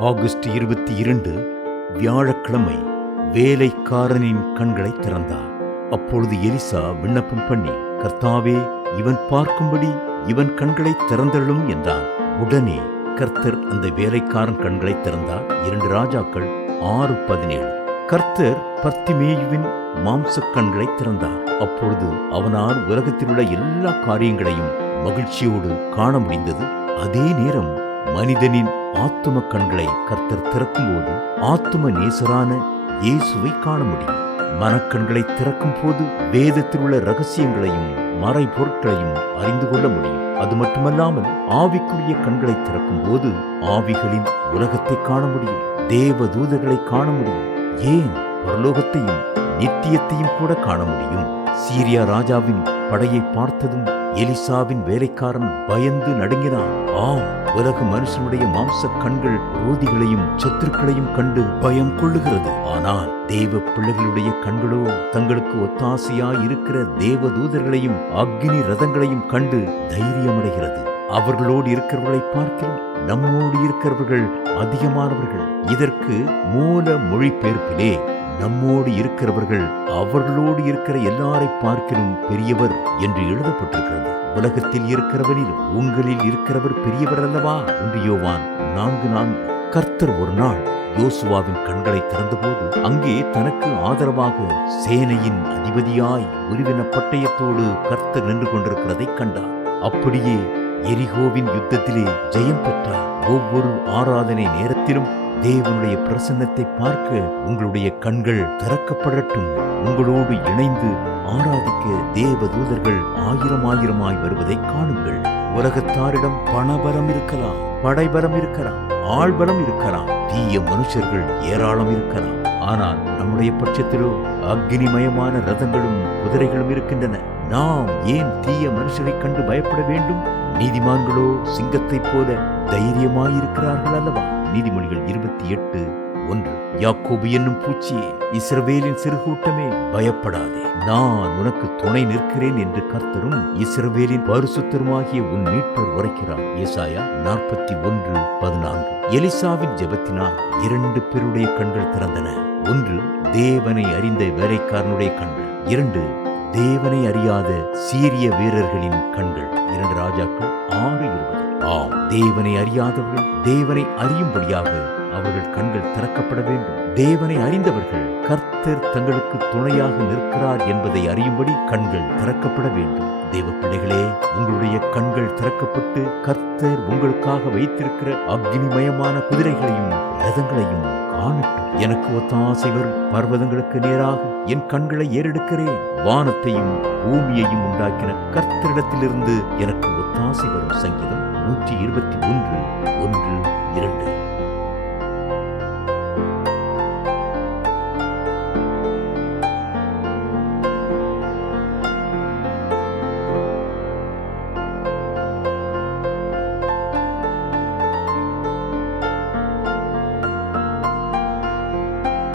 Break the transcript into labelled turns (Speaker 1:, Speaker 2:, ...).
Speaker 1: August இருபத்தி இரண்டு வியாழக்கிழமை வேலைக்காரனின் கண்களை திறந்தார். அப்பொழுது எலிசா விண்ணப்பம் பண்ணி கர்த்தாவே இவன் பார்க்கும்படி இவன் கண்களை திறந்தள்ளும் என்றான். உடனே கர்த்தர் அந்த வேலைக்காரன் கண்களை திறந்தார். இரண்டு ராஜாக்கள் ஆறு பதினேழு. கர்த்தர் பர்த்திமேயுவின் மாம்சக் கண்களை திறந்தார். அப்பொழுது அவனால் உலகத்தில் உள்ள எல்லா காரியங்களையும் மகிழ்ச்சியோடு காண முடிந்தது. அதே நேரம் மனிதனின் ஆத்தும கண்களை கர்த்தர் திறக்கும்போது ஆத்தும நேசரான இயேசுவை காண முடியும். மனக்கண்களை திறக்கும் போது வேதத்தில் உள்ள ரகசியங்களையும் மறை பொருட்களையும் அறிந்து கொள்ள முடியும். அது மட்டுமல்லாமல் ஆவிக்குரிய கண்களை திறக்கும் போது ஆவிகளின் உலகத்தை காண முடியும். தேவ தூதர்களை காண முடியும். ஏன்? பரலோகத்தையும் நித்தியத்தையும் கூட காண முடியும். சீரியா ராஜாவின் படையை பார்த்ததும் எலிசாவின் வேலைக்காரன் பயந்து நடுங்கினான். ஆம் உலக மனுஷனுடைய மாம்ச கண்கள் ரோதிகளையும் சத்துருக்களையும் கண்டு பயம் கொள்ளுகிறது. ஆனால் தேவ பிள்ளைகளுடைய கண்களோ தங்களுக்கு ஒத்தாசையாய் இருக்கிற தேவ தூதர்களையும் அக்னி ரதங்களையும் கண்டு தைரியமடைகிறது. அவர்களோடு இருக்கிறவர்களை பார்க்கிறோம். நம்மோடு இருக்கிறவர்கள் அதிகமானவர்கள். இதற்கு மூல மொழிபெயர்ப்பிலே நம்மோடு இருக்கிறவர்கள் அவர்களோடு இருக்கிற எல்லாரை பார்க்கிலும் பெரியவர் என்று எழுதப்பட்டிருக்கிறது. உலகத்தில் இருக்கிறவரில் உங்களில் இருக்கிறவர் பெரியவர் அல்லவா? என்று யோவான் நான்கு நான்கு. கர்த்தர் ஒரு நாள் யோசுவாவின் கண்களை திறந்தபோது அங்கே தனக்கு ஆதரவாக சேனையின் அதிபதியாய் உருவின பட்டயத்தோடு கர்த்தர் நின்று கொண்டிருக்கிறதைக் கண்டார். அப்படியே எரிகோவின் யுத்தத்திலே ஜெயம் பெற்றார். ஒவ்வொரு ஆராதனை நேரத்திலும் தேவனுடைய பிரசன்னத்தை பார்க்க உங்களுடைய கண்கள் திறக்கப்படட்டும். உங்களோடு இணைந்து ஆராதிக்க தேவ தூதர்கள் ஆயிரம் ஆயிரமாய் வருவதை காணுங்கள். உலகத்தாரிடம் பணபலம் இருக்கலாம் படைபலம் இருக்கலாம் ஆள்பலம் இருக்கலாம் தீய மனுஷர்கள் ஏராளம் இருக்கலாம். ஆனால் நம்முடைய பட்சத்திலோ அக்னிமயமான ரதங்களும் குதிரைகளும் இருக்கின்றன. நாம் ஏன் தீய மனுஷரைக் கண்டு பயப்பட வேண்டும்? நீதிமான்களோ சிங்கத்தைப் போல தைரியமாயிருக்கிறார்கள் அல்லவா? நீதிமொழிகள் இருபத்தி எட்டு ஒன்று. யாக்கோபு என்னும் பூச்சியே இஸ்ரவேலின் சிறுகூட்டமே பயப்படாதே. நான் உனக்கு துணை நிற்கிறேன் என்று கர்த்தரும் இஸ்ரவேலின் பரிசுத்தருமாகிய உன் மீட்பர் உரைக்கிறார். ஏசாயா நாற்பத்தி ஒன்று பதினான்கு. எலிசாவின் ஜெபத்தினால் இரண்டு பேருடைய கண்கள் திறந்தன. ஒன்று தேவனை அறிந்த வேலைக்காரனுடைய கண்கள். இரண்டு தேவனை அறியாத சீரிய வீரர்களின் கண்கள். இரண்டு ராஜாக்கள் ஆறு இருபது. ஆம் தேவனை அறியாதவர்கள் தேவனை அறியும்படியாக அவர்கள் கண்கள் திறக்கப்பட வேண்டும். தேவனை அறிந்தவர்கள் கர்த்தர் தங்களுக்கு துணையாக நிற்கிறார் என்பதை அறியும்படி கண்கள் திறக்கப்பட வேண்டும். தேவ பிள்ளைகளே உங்களுடைய கண்கள் திறக்கப்பட்டு கர்த்தர் உங்களுக்காக வைத்திருக்கிற அக்னிமயமான குதிரைகளையும் ரதங்களையும் காணட்டும். எனக்கு ஒத்தாசை வரும் பர்வதங்களுக்கு நேராக என் கண்களை ஏறெடுக்கிறேன். வானத்தையும் பூமியையும் உண்டாக்கின கர்த்தரிடத்திலிருந்து எனக்கு ஒத்தாசை வரும் சங்கீதம் நூற்றி இருபத்தி ஒன்று ஒன்று இரண்டு.